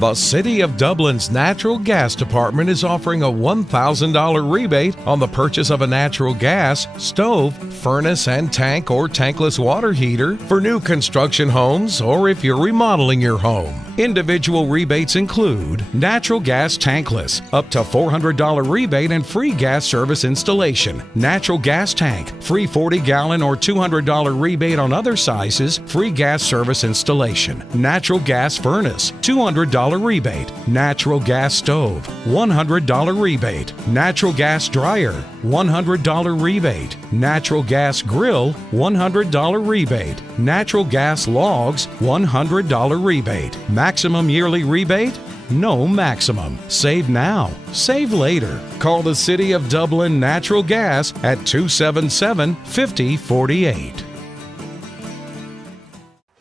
The City of Dublin's Natural Gas Department is offering a $1,000 rebate on the purchase of a natural gas, stove, furnace, and tank or tankless water heater for new construction homes or if you're remodeling your home. Individual rebates include natural gas tankless, up to $400 rebate and free gas service installation. Natural gas tank, free 40-gallon or $200 rebate on other sizes, free gas service installation. Natural gas furnace, $200 rebate. Natural gas stove, $100 rebate. Natural gas dryer, $100 rebate. Natural gas grill, $100 rebate. Natural gas logs, $100 rebate. Maximum yearly rebate? No maximum. Save now. Save later. Call the City of Dublin Natural Gas at 277-5048.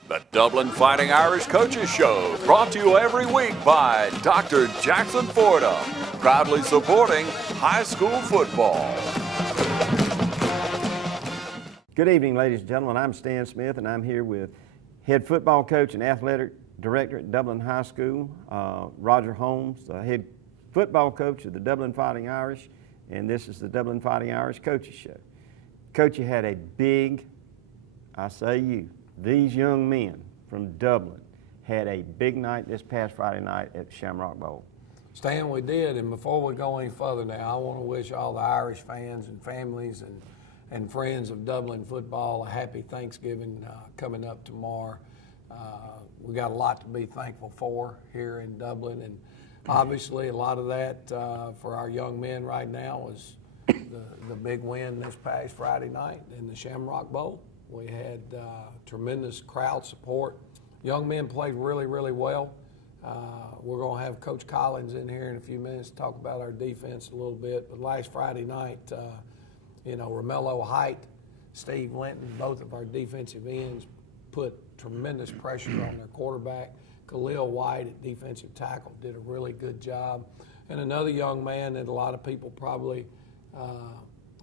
The Dublin Fighting Irish Coaches Show, brought to you every week by Dr. Jackson Fordham, proudly supporting high school football. Good evening, ladies and gentlemen. I'm Stan Smith, and I'm here with head football coach and athletic director at Dublin High School, Roger Holmes, the head football coach of the Dublin Fighting Irish, and this is the Dublin Fighting Irish Coaches Show. Coach, you had a big, these young men from Dublin had a big night this past Friday night at the Shamrock Bowl. Stan, we did, and before we go any further now, I want to wish all the Irish fans and families and friends of Dublin football a happy Thanksgiving coming up tomorrow. We got a lot to be thankful for here in Dublin, and obviously a lot of that for our young men right now is the big win this past Friday night in the Shamrock Bowl. We had tremendous crowd support. Young men played really, really well. We're going to have Coach Collins in here in a few minutes to talk about our defense a little bit. But last Friday night, Romello Height, Steve Linton, both of our defensive ends put tremendous pressure on their quarterback. Khalil White at defensive tackle did a really good job. And another young man that a lot of people probably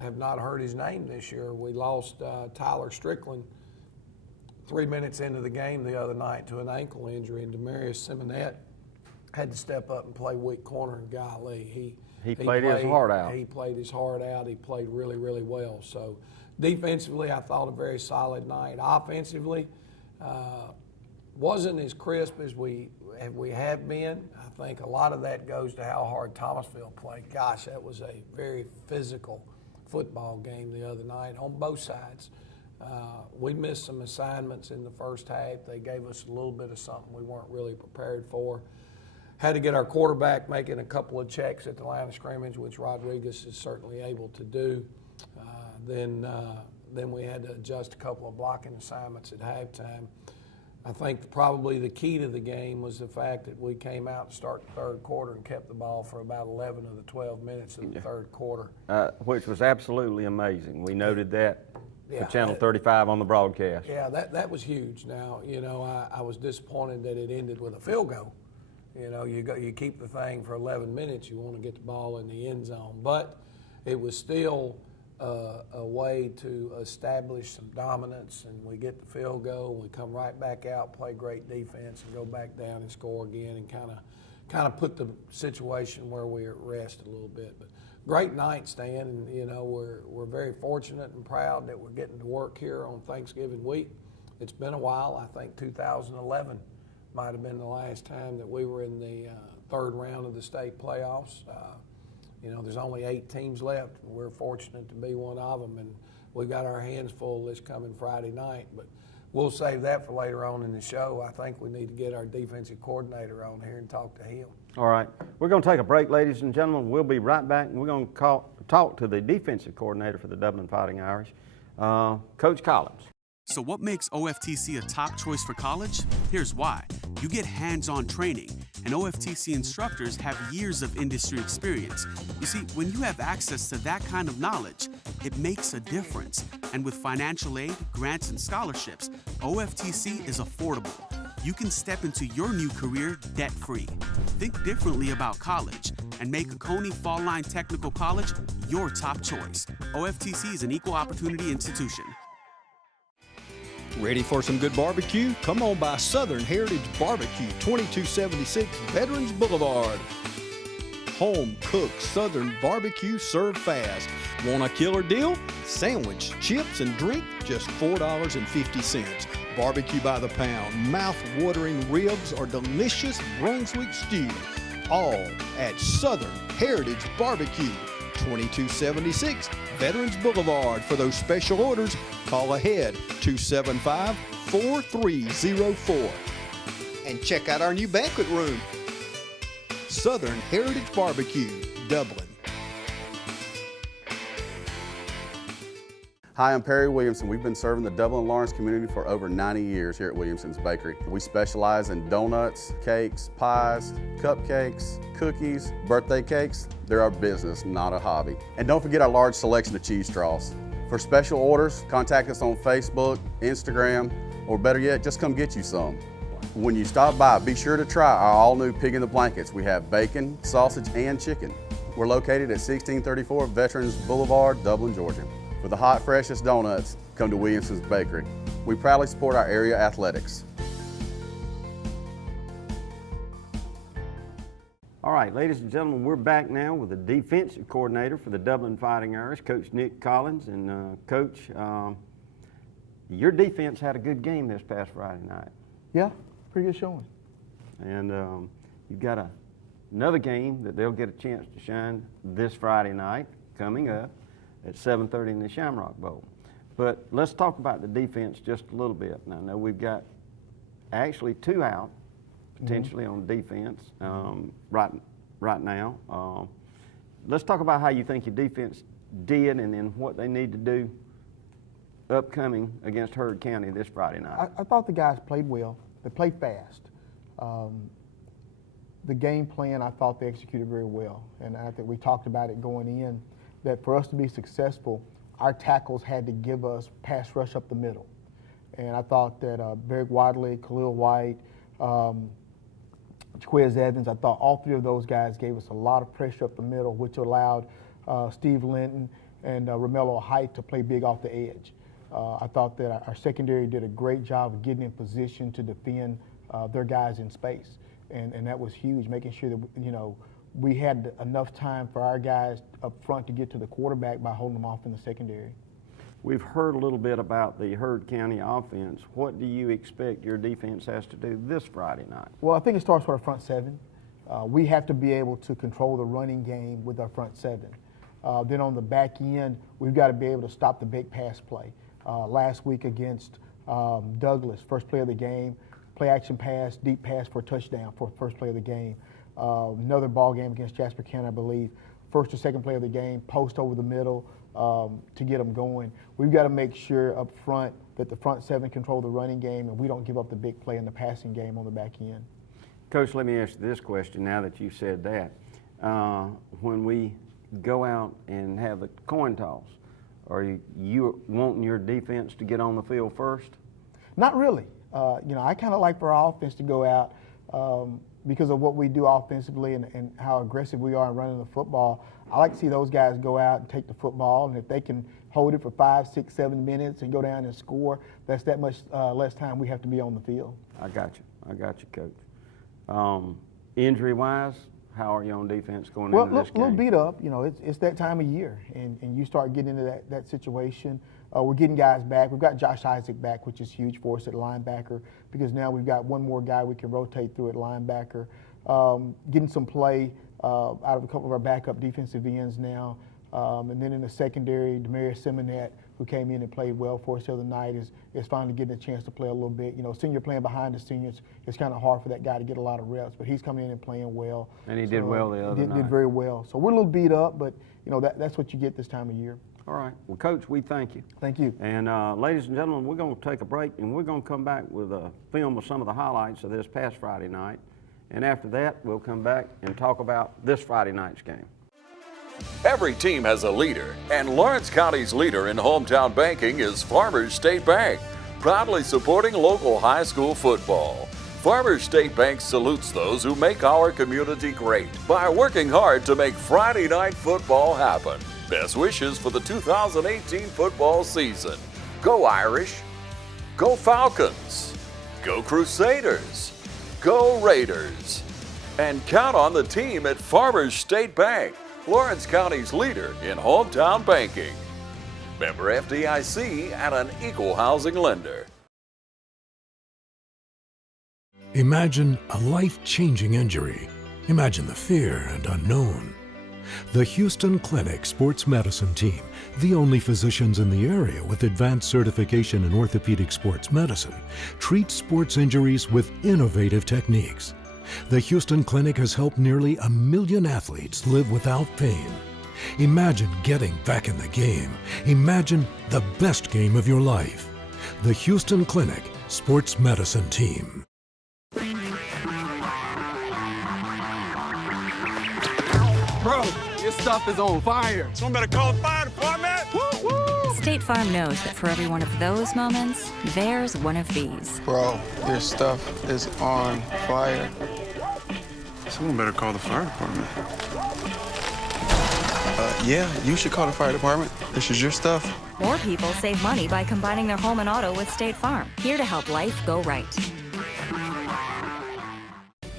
have not heard his name this year. We lost Tyler Strickland 3 minutes into the game the other night to an ankle injury, and Demarius Simonette had to step up and play weak corner, and golly, he played his heart out. He played his heart out. He played really, really well. So defensively, I thought a very solid night. Offensively, wasn't as crisp as we have been. I think a lot of that goes to how hard Thomasville played. Gosh, that was a very physical football game the other night on both sides. We missed some assignments in the first half. They gave us a little bit of something we weren't really prepared for. Had to get our quarterback making a couple of checks at the line of scrimmage, which Rodriguez is certainly able to do. Then we had to adjust a couple of blocking assignments at halftime. I think probably the key to the game was the fact that we came out to start the third quarter and kept the ball for about 11 of the 12 minutes of the third quarter. Which was absolutely amazing. We noted that for Channel 35 on the broadcast. Yeah, that was huge. Now, I was disappointed that it ended with a field goal. You keep the thing for 11 minutes, you want to get the ball in the end zone. But it was still a way to establish some dominance, and we get the field goal, we come right back out, play great defense, and go back down and score again, and kind of put the situation where we're at rest a little bit. But great night, Stan, and we're very fortunate and proud that we're getting to work here on Thanksgiving week. It's been a while. I think 2011 might have been the last time that we were in the third round of the state playoffs. There's only 8 teams left. We're fortunate to be one of them, and we've got our hands full this coming Friday night. But we'll save that for later on in the show. I think we need to get our defensive coordinator on here and talk to him. All right. We're going to take a break, ladies and gentlemen. We'll be right back, and we're going to talk to the defensive coordinator for the Dublin Fighting Irish, Coach Collins. So what makes OFTC a top choice for college? Here's why. You get hands-on training, and OFTC instructors have years of industry experience. You see, when you have access to that kind of knowledge, it makes a difference. And with financial aid, grants, and scholarships, OFTC is affordable. You can step into your new career debt-free. Think differently about college and make Oconee Fall Line Technical College your top choice. OFTC is an equal opportunity institution. Ready for some good barbecue? Come on by Southern Heritage Barbecue, 2276 Veterans Boulevard. Home cooked Southern barbecue served fast. Want a killer deal? Sandwich, chips, and drink, just $4.50. Barbecue by the pound, mouth-watering ribs, or delicious Brunswick stew. All at Southern Heritage Barbecue, 2276 Veterans Boulevard. For those special orders, call ahead 275-4304. And check out our new banquet room, Southern Heritage Barbecue, Dublin. Hi, I'm Perry Williamson. We've been serving the Dublin Lawrence community for over 90 years here at Williamson's Bakery. We specialize in donuts, cakes, pies, cupcakes, cookies, birthday cakes. They're our business, not a hobby. And don't forget our large selection of cheese straws. For special orders, contact us on Facebook, Instagram, or better yet, just come get you some. When you stop by, be sure to try our all-new Pig in the Blankets. We have bacon, sausage, and chicken. We're located at 1634 Veterans Boulevard, Dublin, Georgia. For the hot, freshest donuts, come to Williamson's Bakery. We proudly support our area athletics. All right, ladies and gentlemen, we're back now with the defensive coordinator for the Dublin Fighting Irish, Coach Nick Collins. And Coach, your defense had a good game this past Friday night. Yeah, pretty good showing. And you've got another game that they'll get a chance to shine this Friday night coming up at 7:30 in the Shamrock Bowl. But let's talk about the defense just a little bit. Now, I know we've got actually two out potentially on defense right now. Let's talk about how you think your defense did and then what they need to do upcoming against Heard County this Friday night. I thought the guys played well. They played fast. The game plan, I thought they executed very well. And I think we talked about it going in, that for us to be successful, our tackles had to give us pass rush up the middle. And I thought that Barrick Wadley, Khalil White, Jaquez Evans, I thought all three of those guys gave us a lot of pressure up the middle, which allowed Steve Linton and Romello Height to play big off the edge. I thought that our secondary did a great job of getting in position to defend their guys in space. And that was huge, making sure that, we had enough time for our guys up front to get to the quarterback by holding them off in the secondary. We've heard a little bit about the Heard County offense. What do you expect your defense has to do this Friday night? Well, I think it starts with our front seven. We have to be able to control the running game with our front seven. Then on the back end, we've got to be able to stop the big pass play. Last week against Douglas, first play of the game, play action pass, deep pass for a touchdown for first play of the game. Another ball game against Jasper County, I believe, first or second play of the game, post over the middle to get them going. We've got to make sure up front that the front seven control the running game and we don't give up the big play in the passing game on the back end. Coach, let me ask you this question now that you said that. When we go out and have the coin toss, are you wanting your defense to get on the field first? Not really. I kind of like for our offense to go out because of what we do offensively and how aggressive we are in running the football. I like to see those guys go out and take the football, and if they can hold it for 5, 6, 7 minutes and go down and score, that's that much less time we have to be on the field. I got you, Coach. Injury-wise, how are you on defense going into this game? Well, a little beat up. It's that time of year, and you start getting into that situation. We're getting guys back. We've got Josh Isaac back, which is huge for us at linebacker, because now we've got one more guy we can rotate through at linebacker. Getting some play out of a couple of our backup defensive ends now. And then in the secondary, Demarius Simonet, who came in and played well for us the other night, is finally getting a chance to play a little bit. Senior playing behind the seniors, it's kind of hard for that guy to get a lot of reps, but he's coming in and playing well. And he did well the other night. Did very well. So we're a little beat up, but that's what you get this time of year. All right. Well, Coach, we thank you. Thank you. And ladies and gentlemen, we're going to take a break, and we're going to come back with a film of some of the highlights of this past Friday night. And after that, we'll come back and talk about this Friday night's game. Every team has a leader, and Lawrence County's leader in hometown banking is Farmers State Bank, proudly supporting local high school football. Farmers State Bank salutes those who make our community great by working hard to make Friday night football happen. Best wishes for the 2018 football season. Go Irish! Go Falcons! Go Crusaders! Go Raiders! And count on the team at Farmers State Bank, Lawrence County's leader in hometown banking. Member FDIC and an equal housing lender. Imagine a life-changing injury. Imagine the fear and unknown. The Houston Clinic Sports Medicine Team, the only physicians in the area with advanced certification in orthopedic sports medicine, treats sports injuries with innovative techniques. The Houston Clinic has helped nearly 1 million athletes live without pain. Imagine getting back in the game. Imagine the best game of your life. The Houston Clinic Sports Medicine Team. Bro, your stuff is on fire. Someone better call the fire department. Woo, woo. State Farm knows that for every one of those moments, there's one of these. Bro, your stuff is on fire. Someone better call the fire department. Yeah, you should call the fire department. This is your stuff. More people save money by combining their home and auto with State Farm. Here to help life go right.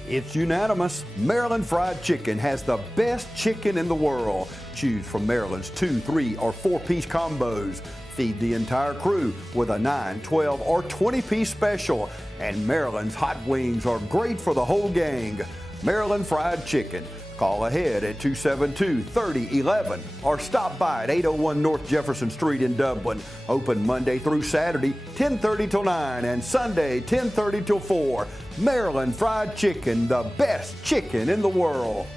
It's unanimous. Maryland Fried Chicken has the best chicken in the world. Choose from Maryland's 2, 3, or 4-piece combos. Feed the entire crew with a 9, 12, or 20-piece special. And Maryland's hot wings are great for the whole gang. Maryland Fried Chicken. Call ahead at 272-3011 or stop by at 801 North Jefferson Street in Dublin. Open Monday through Saturday, 10:30 till 9, and Sunday, 10:30 till 4. Maryland Fried Chicken, the best chicken in the world.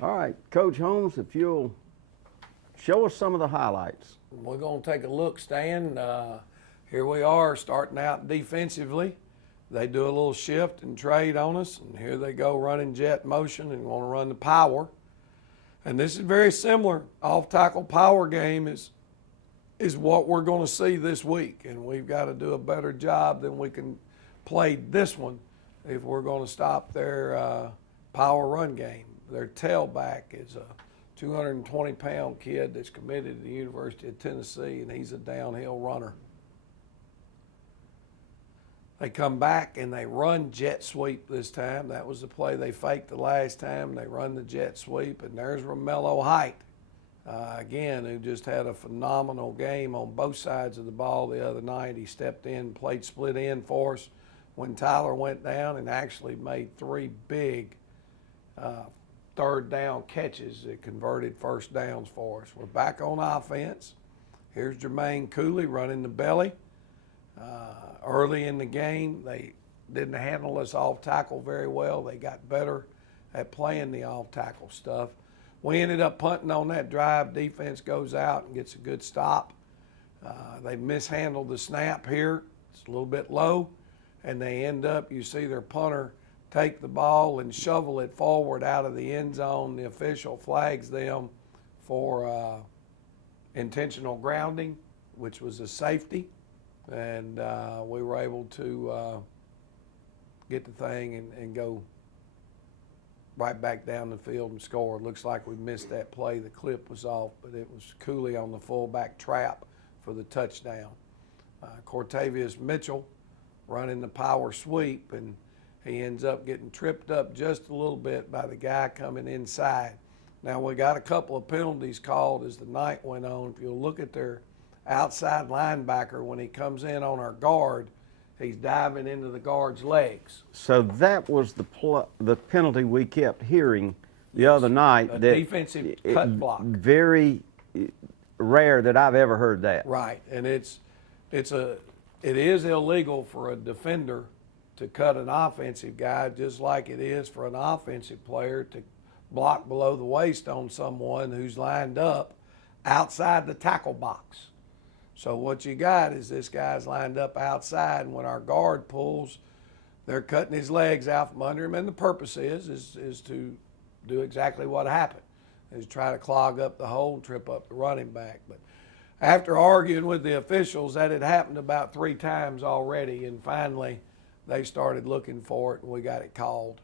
All right, Coach Holmes, if you'll show us some of the highlights. We're going to take a look, Stan. Here we are starting out defensively. They do a little shift and trade on us, and here they go running jet motion and want to run the power. And this is very similar. Off-tackle power game is what we're going to see this week, and we've got to do a better job than we can play this one if we're going to stop their power run game. Their tailback is a 220-pound kid that's committed to the University of Tennessee, and he's a downhill runner. They come back and they run jet sweep this time. That was the play they faked the last time. They run the jet sweep, and there's Romello Height, again, who just had a phenomenal game on both sides of the ball the other night. He stepped in, played split end for us when Tyler went down, and actually made 3 big third down catches that converted first downs for us. We're back on offense. Here's Jermaine Cooley running the belly. Early in the game, they didn't handle us off tackle very well. They got better at playing the off tackle stuff. We ended up punting on that drive. Defense goes out and gets a good stop. They mishandled the snap here. It's a little bit low, and they end up, you see their punter take the ball and shovel it forward out of the end zone. The official flags them for intentional grounding, which was a safety. And we were able to get the thing and go right back down the field and score. It looks like we missed that play. The clip was off, but it was Cooley on the fullback trap for the touchdown. Cortavius Mitchell running the power sweep, and he ends up getting tripped up just a little bit by the guy coming inside. Now, we got a couple of penalties called as the night went on. If you'll look at their outside linebacker, when he comes in on our guard, he's diving into the guard's legs. So that was the penalty we kept hearing the other night. A defensive cut block. Very rare that I've ever heard that. Right, and it is illegal for a defender to cut an offensive guy, just like it is for an offensive player to block below the waist on someone who's lined up outside the tackle box. So what you got is this guy's lined up outside, and when our guard pulls, they're cutting his legs out from under him, and the purpose is to do exactly what happened, is try to clog up the hole and trip up the running back. But after arguing with the officials, that had happened about 3 times already, and finally they started looking for it, and we got it called.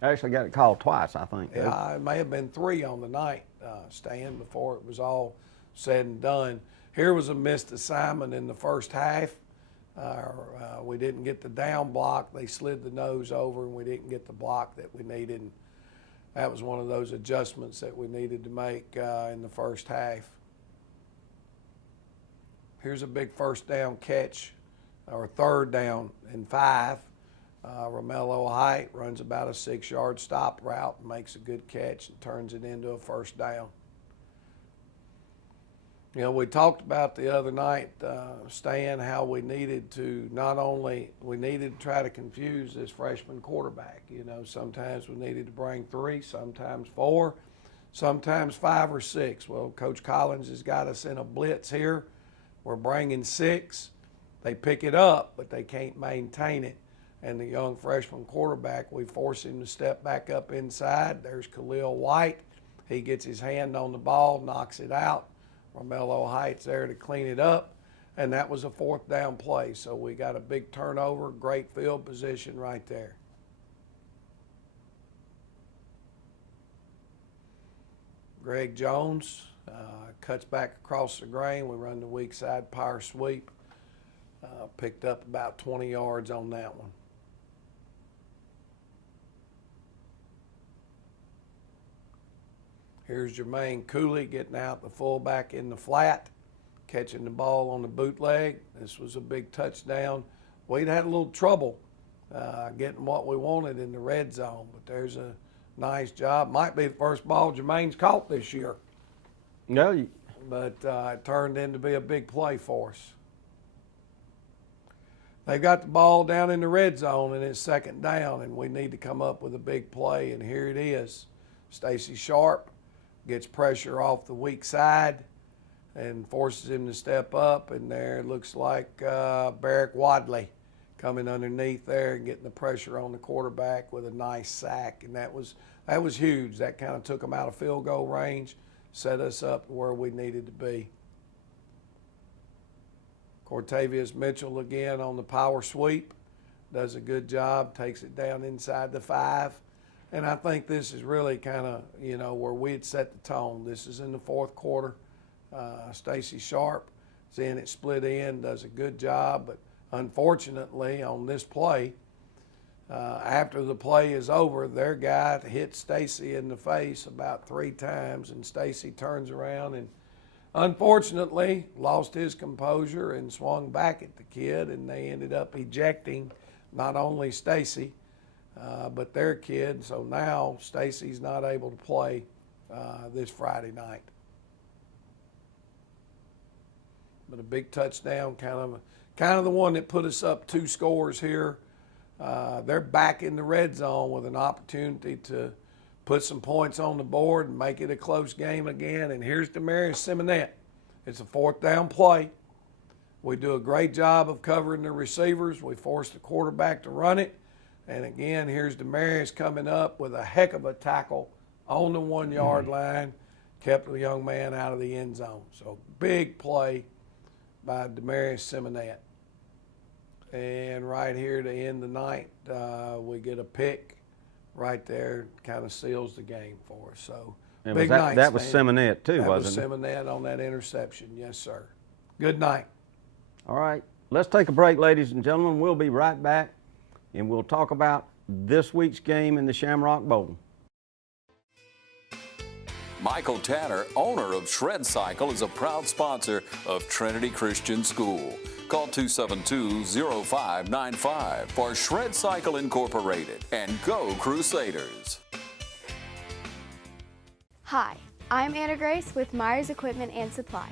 I actually got it called twice, I think. Yeah, it may have been 3 on the night, Stan, before it was all said and done. Here was a missed assignment in the first half. We didn't get the down block. They slid the nose over, and we didn't get the block that we needed. And that was one of those adjustments that we needed to make in the first half. Here's a big first down catch, or third down and 5. Romello Height runs about a 6-yard stop route, makes a good catch, and turns it into a first down. You know, we talked about the other night, Stan, how we needed to try to confuse this freshman quarterback. You know, sometimes we needed to bring 3, sometimes 4, sometimes 5 or 6. Well, Coach Collins has got us in a blitz here. We're bringing 6. They pick it up, but they can't maintain it. And the young freshman quarterback, we force him to step back up inside. There's Khalil White. He gets his hand on the ball, knocks it out. Romello Height's there to clean it up, and that was a 4th down play. So we got a big turnover, great field position right there. Greg Jones cuts back across the grain. We run the weak side power sweep. Picked up about 20 yards on that one. Here's Jermaine Cooley getting out the fullback in the flat, catching the ball on the bootleg. This was a big touchdown. We'd had a little trouble getting what we wanted in the red zone, but there's a nice job. Might be the first ball Jermaine's caught this year. No. But it turned into be a big play for us. They've got the ball down in the red zone, and it's 2nd down, and we need to come up with a big play, and here it is. Stacy Sharp gets pressure off the weak side and forces him to step up, and there it looks like Barrick Wadley coming underneath there and getting the pressure on the quarterback with a nice sack, and that was huge. That kind of took them out of field goal range, set us up where we needed to be. Cortavius Mitchell again on the power sweep, does a good job, takes it down inside the 5. And I think this is really kind of, you know, where we had set the tone. This is in the 4th quarter. Stacy Sharp is in it, split end, does a good job. But unfortunately, on this play, after the play is over, their guy hit Stacy in the face about 3 times, and Stacy turns around and unfortunately lost his composure and swung back at the kid, and they ended up ejecting not only Stacy, but their kid. So now Stacy's not able to play this Friday night. But a big touchdown, kind of the one that put us up 2 scores here. They're back in the red zone with an opportunity to put some points on the board and make it a close game again. And here's Demarius Simonette. It's a 4th down play. We do a great job of covering the receivers. We force the quarterback to run it. And again, here's Demarius coming up with a heck of a tackle on the 1-yard line, kept the young man out of the end zone. So big play by Demarius Simonette. And right here to end the night, we get a pick right there, kind of seals the game for us. So big night. That was Simonette too, wasn't it? That was Simonette on that interception, yes, sir. Good night. All right, let's take a break, ladies and gentlemen. We'll be right back, and we'll talk about this week's game in the Shamrock Bowl. Michael Tanner, owner of Shred Cycle, is a proud sponsor of Trinity Christian School. Call 272-0595 for Shred Cycle Incorporated, and go Crusaders. Hi, I'm Anna Grace with Myers Equipment and Supply,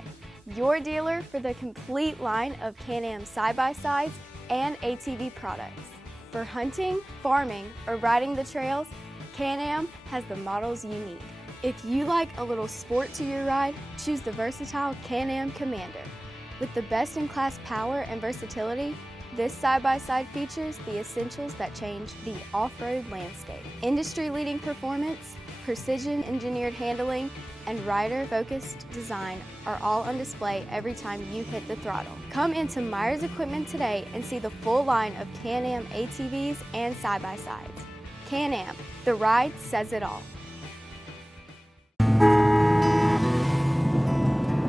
your dealer for the complete line of Can-Am side-by-sides and ATV products. For hunting, farming, or riding the trails, Can-Am has the models you need. If you like a little sport to your ride, choose the versatile Can-Am Commander. With the best-in-class power and versatility, this side-by-side features the essentials that change the off-road landscape. Industry-leading performance, precision-engineered handling, and rider-focused design are all on display every time you hit the throttle. Come into Myers Equipment today and see the full line of Can-Am ATVs and side-by-sides. Can-Am, the ride says it all.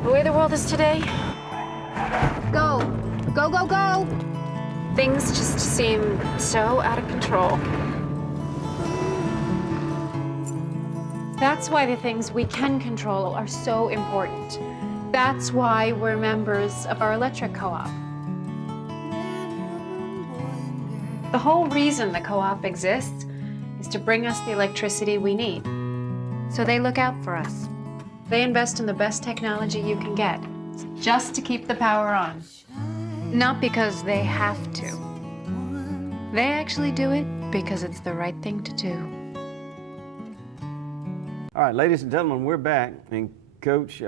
The way the world is today, Go. Go, go, go. Things just seem so out of control. That's why the things we can control are so important. That's why we're members of our electric co-op. The whole reason the co-op exists is to bring us the electricity we need. So they look out for us. They invest in the best technology you can get, just to keep the power on. Not because they have to. They actually do it because it's the right thing to do. All right, ladies and gentlemen, we're back. And Coach,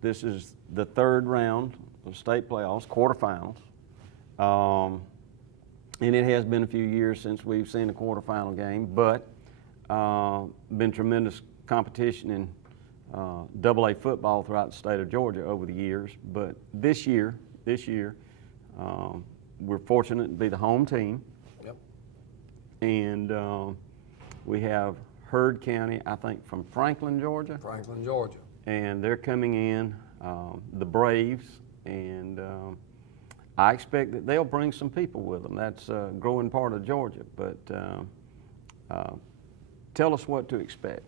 this is the third round of state playoffs, quarterfinals. And it has been a few years since we've seen a quarterfinal game, but been tremendous competition in AA football throughout the state of Georgia over the years. But this year, we're fortunate to be the home team. Yep. And we have Heard County, I think, from Franklin, Georgia. Franklin, Georgia. And they're coming in, the Braves, and I expect that they'll bring some people with them. That's a growing part of Georgia, but tell us what to expect.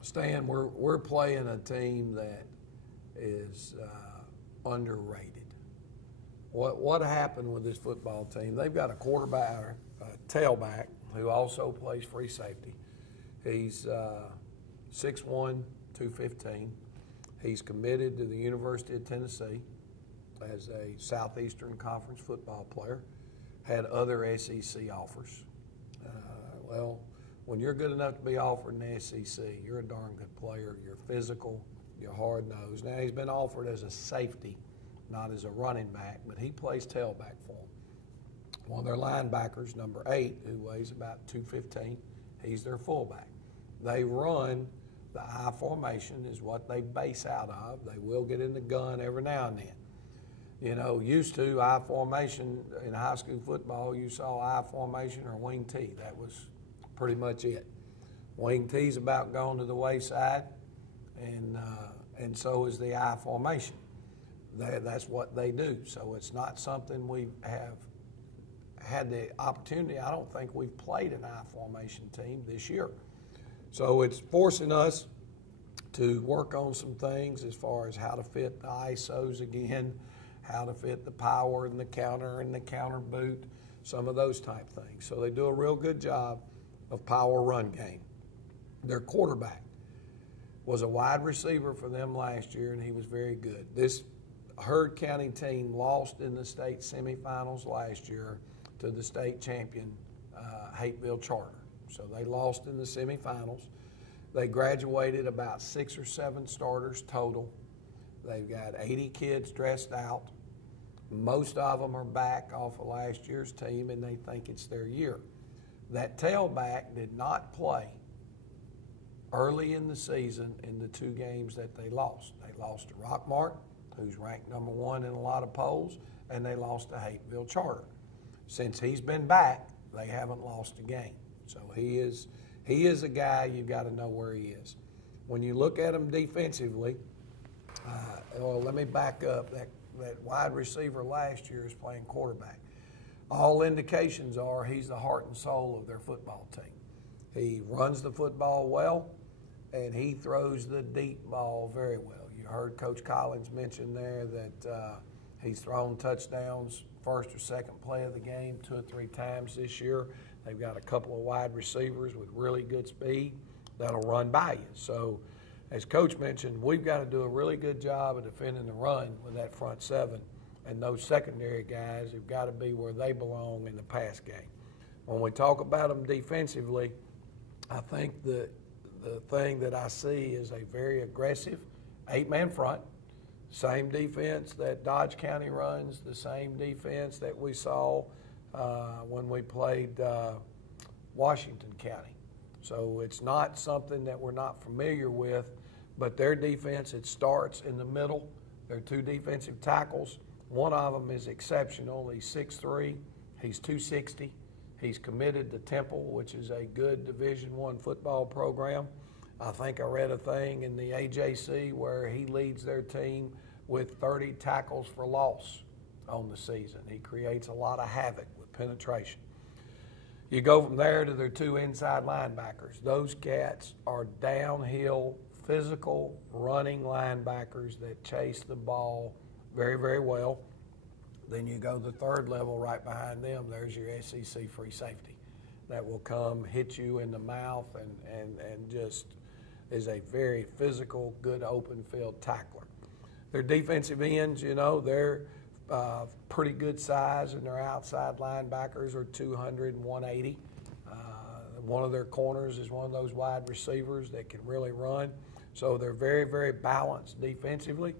Stan, we're playing a team that is underrated. What happened with this football team? They've got a quarterback, a tailback, who also plays free safety. He's 6'1", 215. He's committed to the University of Tennessee as a Southeastern Conference football player. Had other SEC offers. Well, when you're good enough to be offered in the SEC, you're a darn good player. You're physical, you're hard-nosed. Now, he's been offered as a safety, not as a running back, but he plays tailback for them. One of their linebackers, number 8, who weighs about 215, he's their fullback. They run the I formation is what they base out of. They will get in the gun every now and then. You know, used to I formation in high school football, you saw I formation or wing T. That was pretty much it. Wing T's about gone to the wayside, and so is the I formation. That's what they do. So it's not something we have had the opportunity. I don't think we've played an I formation team this year. So it's forcing us to work on some things as far as how to fit the ISOs again, how to fit the power and the counter boot, some of those type things. So they do a real good job of power run game. Their quarterback was a wide receiver for them last year, and he was very good. This Heard County team lost in the state semifinals last year to the state champion, Hateville Charter. So they lost in the semifinals. They graduated about 6 or 7 starters total. They've got 80 kids dressed out. Most of them are back off of last year's team, and they think it's their year. That tailback did not play early in the season in the 2 games that they lost. They lost to Rockmart, who's ranked number 1 in a lot of polls, and they lost to Hateville Charter. Since he's been back, they haven't lost a game. So he is a guy you've got to know where he is. When you look at him defensively, let me back up. That wide receiver last year is playing quarterback. All indications are he's the heart and soul of their football team. He runs the football well, and he throws the deep ball very well. You heard Coach Collins mention there that he's thrown touchdowns first or second play of the game 2 or 3 times this year. They've got a couple of wide receivers with really good speed that'll run by you. So, as Coach mentioned, we've got to do a really good job of defending the run with that front 7, and those secondary guys have got to be where they belong in the pass game. When we talk about them defensively, I think the thing that I see is a very aggressive 8-man front, same defense that Dodge County runs, the same defense that we saw when we played Washington County. So it's not something that we're not familiar with, but their defense, it starts in the middle. There are 2 defensive tackles. One of them is exceptional. He's 6'3", he's 260. He's committed to Temple, which is a good Division I football program. I think I read a thing in the AJC where he leads their team with 30 tackles for loss on the season. He creates a lot of havoc with penetration. You go from there to their 2 inside linebackers. Those cats are downhill, physical, running linebackers that chase the ball very, very well. Then you go to the 3rd level right behind them. There's your SEC free safety that will come hit you in the mouth and just is a very physical, good open field tackler. Their defensive ends, you know, they're pretty good size, and their outside linebackers are 200 and 180. One of their corners is one of those wide receivers that can really run. So they're very, very balanced defensively.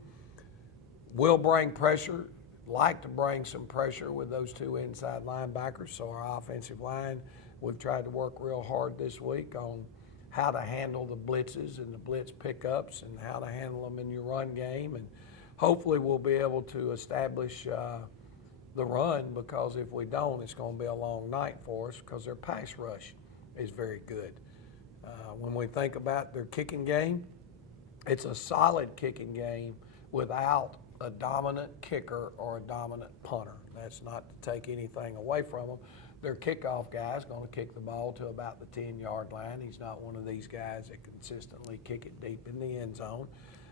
Will bring pressure, like to bring some pressure with those 2 inside linebackers. So our offensive line, we've tried to work real hard this week on how to handle the blitzes and the blitz pickups and how to handle them in your run game. And hopefully we'll be able to establish the run, because if we don't, it's going to be a long night for us, because their pass rush is very good. When we think about their kicking game, it's a solid kicking game without a dominant kicker or a dominant punter. That's not to take anything away from them. Their kickoff guy is going to kick the ball to about the 10-yard line. He's not one of these guys that consistently kick it deep in the end zone.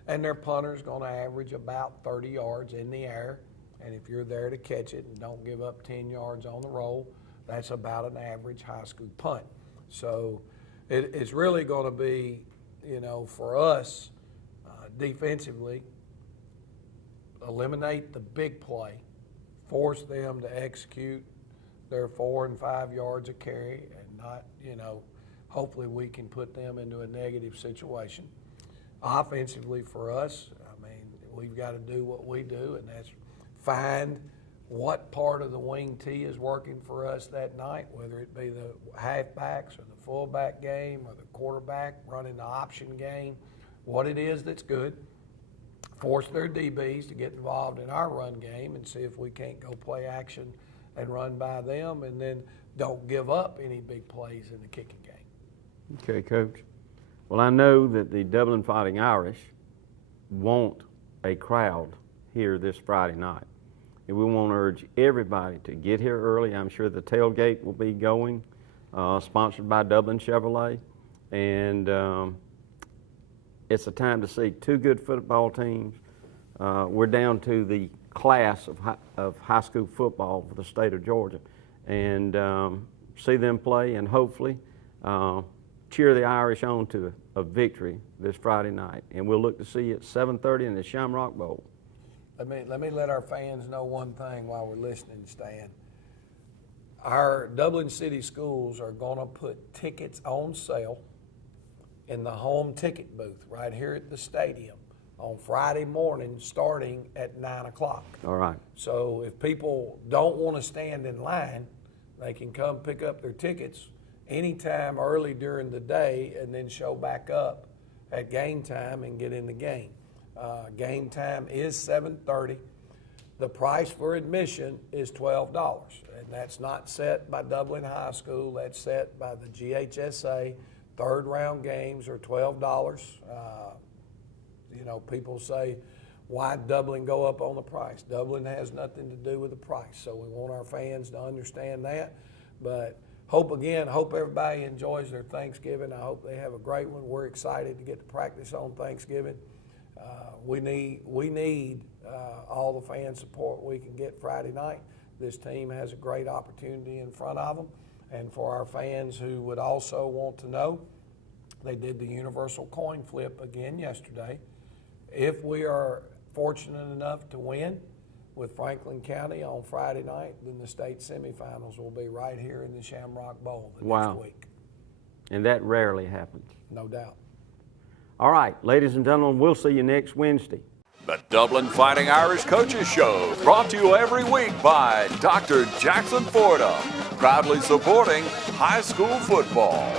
And their punter is going to average about 30 yards in the air. And if you're there to catch it and don't give up 10 yards on the roll, that's about an average high school punt. So it's really going to be, you know, for us defensively, eliminate the big play, force them to execute their 4 and 5 yards a carry, and not, you know, hopefully we can put them into a negative situation. Offensively for us, I mean, we've got to do what we do, and that's find what part of the wing T is working for us that night, whether it be the halfbacks or the fullback game or the quarterback running the option game, what it is that's good. Force their DBs to get involved in our run game and see if we can't go play action and run by them, and then don't give up any big plays in the kicking game. Okay, Coach. Well, I know that the Dublin Fighting Irish want a crowd here this Friday night. And we want to urge everybody to get here early. I'm sure the tailgate will be going, sponsored by Dublin Chevrolet. And it's a time to see 2 good football teams. We're down to the class of high school football for the state of Georgia. And see them play, and hopefully cheer the Irish on to a victory this Friday night. And we'll look to see you at 7:30 in the Shamrock Bowl. Let me let our fans know one thing while we're listening, Stan. Our Dublin City Schools are going to put tickets on sale in the home ticket booth right here at the stadium on Friday morning starting at 9 o'clock. All right. So if people don't want to stand in line, they can come pick up their tickets anytime early during the day and then show back up at game time and get in the game. Game time is 7:30. The price for admission is $12, and that's not set by Dublin High School. That's set by the GHSA. 3rd round games are $12. You know, people say, why Dublin go up on the price? Dublin has nothing to do with the price, so we want our fans to understand that. But hope everybody enjoys their Thanksgiving. I hope they have a great one. We're excited to get to practice on Thanksgiving. We need all the fan support we can get Friday night. This team has a great opportunity in front of them. And for our fans who would also want to know, they did the universal coin flip again yesterday. If we are fortunate enough to win with Franklin County on Friday night, then the state semifinals will be right here in the Shamrock Bowl next week. And that rarely happens. No doubt. All right, ladies and gentlemen, we'll see you next Wednesday. The Dublin Fighting Irish Coaches Show, brought to you every week by Dr. Jackson Fordham, proudly supporting high school football.